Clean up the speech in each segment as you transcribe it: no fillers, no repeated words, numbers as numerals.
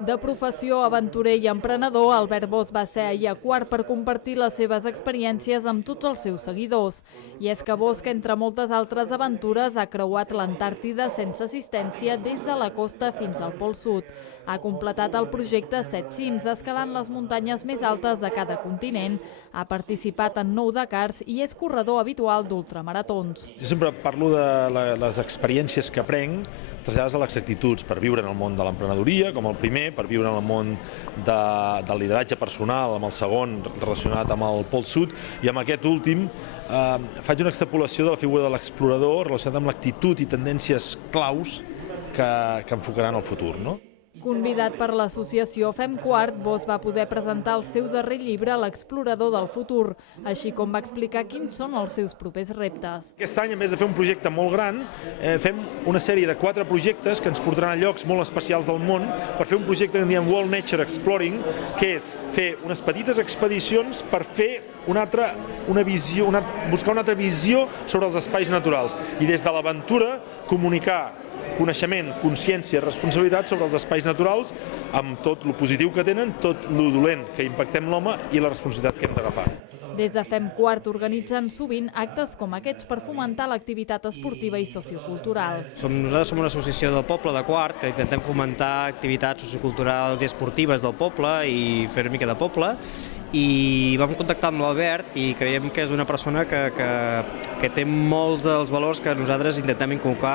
De professió aventurer i emprenedor, Albert Bosch va ser ahir a Quart per compartir les seves experiències amb tots els seus seguidors. I és que Bosch, entre moltes altres aventures, ha creuat l'Antàrtida sense assistència des de la costa fins al Pol Sud. Ha completat el projecte 7 cims, escalant les muntanyes més altes de cada continent. Ha participat en 9 Dakars i és corredor habitual d'ultramaratons. Jo sempre parlo de les experiències que aprenc traslladades a les actituds per viure en el món de l'emprenedoria, com el primer, per viure en el món del lideratge personal, amb el segon relacionat amb el Pol Sud, i amb aquest últim faig una extrapolació de la figura de l'explorador relacionat amb l'actitud i tendències claus que enfocaran el futur, no? Convidat per l'associació Fem Quart, Bosch va poder presentar el seu darrer llibre, L'explorador del futur, així com va explicar quins són els seus propers reptes. Aquest any, a més de fer un projecte molt gran, fem una sèrie de 4 projectes que ens portaran a llocs molt especials del món per fer un projecte que en diem World Nature Exploring, que és fer unes petites expedicions per fer buscar una altra visió sobre els espais naturals i des de l'aventura comunicar coneixement, consciència, responsabilitat sobre els espais naturals amb tot el positiu que tenen, tot el dolent que impactem l'home i la responsabilitat que hem d'agafar. Des de Fem Quart organitzen sovint actes com aquests per fomentar l'activitat esportiva i sociocultural. Nosaltres som una associació del poble de Quart que intentem fomentar activitats socioculturals i esportives del poble i fer una mica de poble, i vam contactar amb l'Albert i creiem que és una persona que té molts dels valors que nosaltres intentem inculcar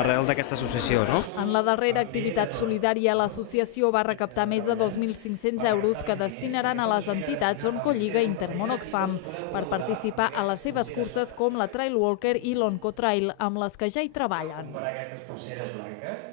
arrel d'aquesta associació, no? En la darrera activitat solidària, l'associació va recaptar més de 2.500 euros que destinaran a les entitats on colliga Intermón Oxfam per participar a les seves curses com la Trail Walker i l'Onco Trail, amb les que ja hi treballen.